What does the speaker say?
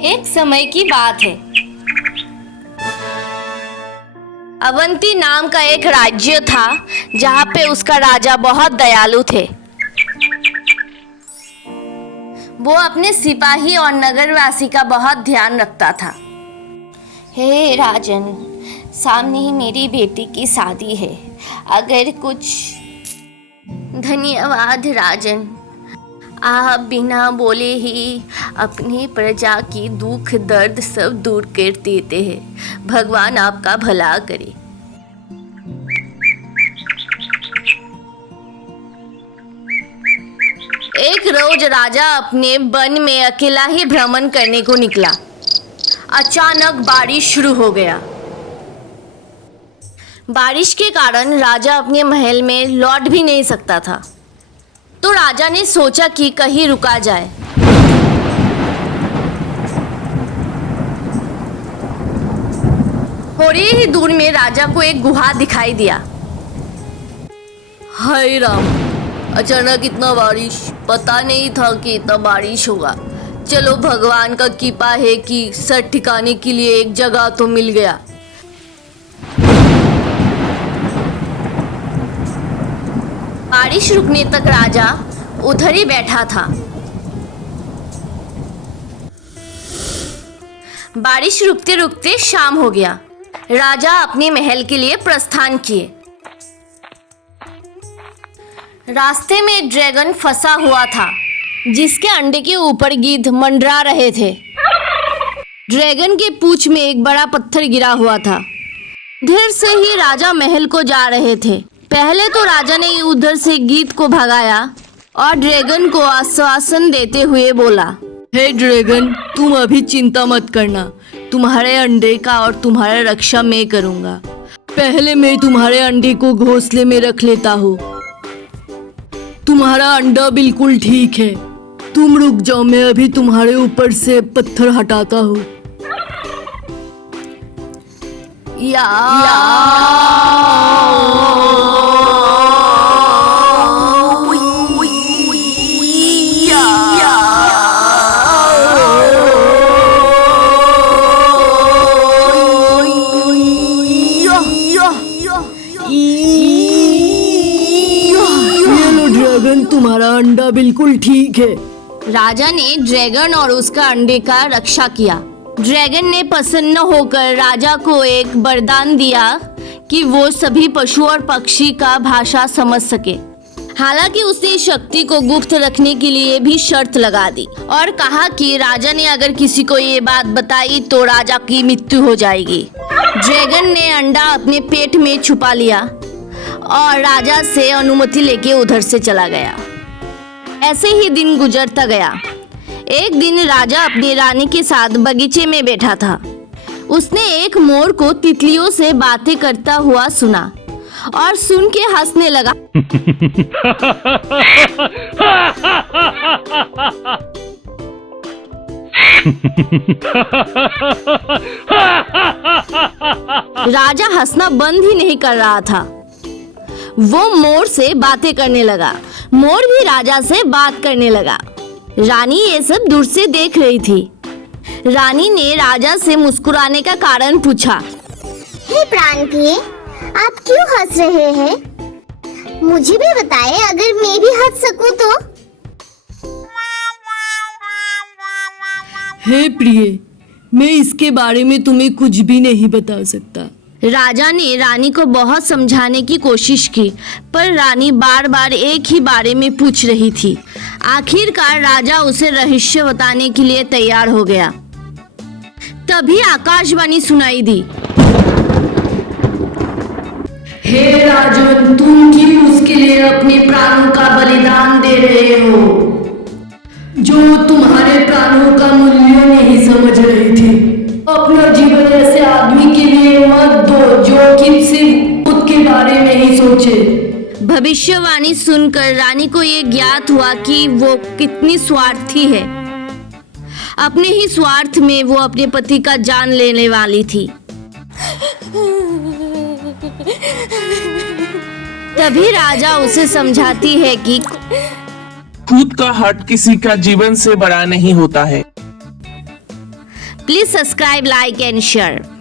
एक समय की बात है। अवंती नाम का एक राज्य था जहाँ पे उसका राजा बहुत दयालु थे। वो अपने सिपाही और नगरवासी का बहुत ध्यान रखता था। हे राजन, सामने ही मेरी बेटी की शादी है। अगर कुछ धन्यवाद राजन, आप बिना बोले ही अपनी प्रजा की दुख दर्द सब दूर कर देते हैं। भगवान आपका भला करे। एक रोज राजा अपने वन में अकेला ही भ्रमण करने को निकला। अचानक बारिश शुरू हो गया। बारिश के कारण राजा अपने महल में लौट भी नहीं सकता था। तो राजा ने सोचा कि कहीं रुका जाए। थोड़ी ही दूर में राजा को एक गुहा दिखाई दिया। हाय राम, अचानक इतना बारिश, पता नहीं था कि इतना बारिश होगा। चलो, भगवान का कृपा है कि सर ठिकाने के लिए एक जगह तो मिल गया। बारिश रुकने तक राजा उधर ही बैठा था। बारिश रुकते रुकते शाम हो गया। राजा अपने महल के लिए प्रस्थान किए। रास्ते में एक ड्रैगन फंसा हुआ था, जिसके अंडे के ऊपर गिद्ध मंडरा रहे थे। ड्रैगन के पूंछ में एक बड़ा पत्थर गिरा हुआ था। धीरे से ही राजा महल को जा रहे थे। पहले तो राजा ने उधर से गिद्ध को भगाया और ड्रैगन को आश्वासन देते हुए बोला, हे ड्रैगन, तुम अभी चिंता मत करना। तुम्हारे अंडे का और तुम्हारा रक्षा मैं करूंगा। पहले मैं तुम्हारे अंडे को घोंसले में रख लेता हूँ। तुम्हारा अंडा बिल्कुल ठीक है। तुम रुक जाओ, मैं अभी तुम्हारे ऊपर से पत्थर हटाता हूँ। ड्रैगन, तुम्हारा अंडा बिल्कुल ठीक है। राजा ने ड्रैगन और उसका अंडे का रक्षा किया। ड्रैगन ने प्रसन्न होकर राजा को एक वरदान दिया कि वो सभी पशु और पक्षी का भाषा समझ सके। हालांकि उसने इस शक्ति को गुप्त रखने के लिए भी शर्त लगा दी और कहा कि राजा ने अगर किसी को ये बात बताई तो राजा की मृत्यु हो जाएगी। ड्रैगन ने अंडा अपने पेट में छुपा लिया और राजा से अनुमति लेके उधर से चला गया। ऐसे ही दिन गुजरता गया। एक दिन राजा अपनी रानी के साथ बगीचे में बैठा था। उसने एक मोर को तितलियों से बातें करता हुआ सुना और सुन के हंसने लगा। राजा हंसना बंद ही नहीं कर रहा था। वो मोर से बातें करने लगा। मोर भी राजा से बात करने लगा। रानी ये सब दूर से देख रही थी। रानी ने राजा से मुस्कुराने का कारण पूछा। हे प्राण प्रिय, आप क्यों हंस रहे हैं? मुझे भी बताएं, अगर मैं भी हंस सकूं तो। हे प्रिय, मैं इसके बारे में तुम्हें कुछ भी नहीं बता सकता। राजा ने रानी को बहुत समझाने की कोशिश की, पर रानी बार बार एक ही बारे में पूछ रही थी। आखिरकार राजा उसे रहस्य बताने के लिए तैयार हो गया। तभी आकाशवाणी सुनाई दी। हे राजन, तुम क्यों उसके लिए अपने प्राणों का बलिदान दे रहे हो, जो तुम्हारे प्राणों का मूल्य नहीं समझ रही थी। अपना जीवन ऐसे आदमी के लिए मत दो जो कि सिर्फ खुद के बारे में ही सोचे। भविष्यवाणी सुनकर रानी को ये ज्ञात हुआ कि वो कितनी स्वार्थी है। अपने ही स्वार्थ में वो अपने पति का जान लेने वाली थी। तभी राजा उसे समझाती है कि खुद का हट किसी का जीवन से बड़ा नहीं होता है। Please subscribe, like and share.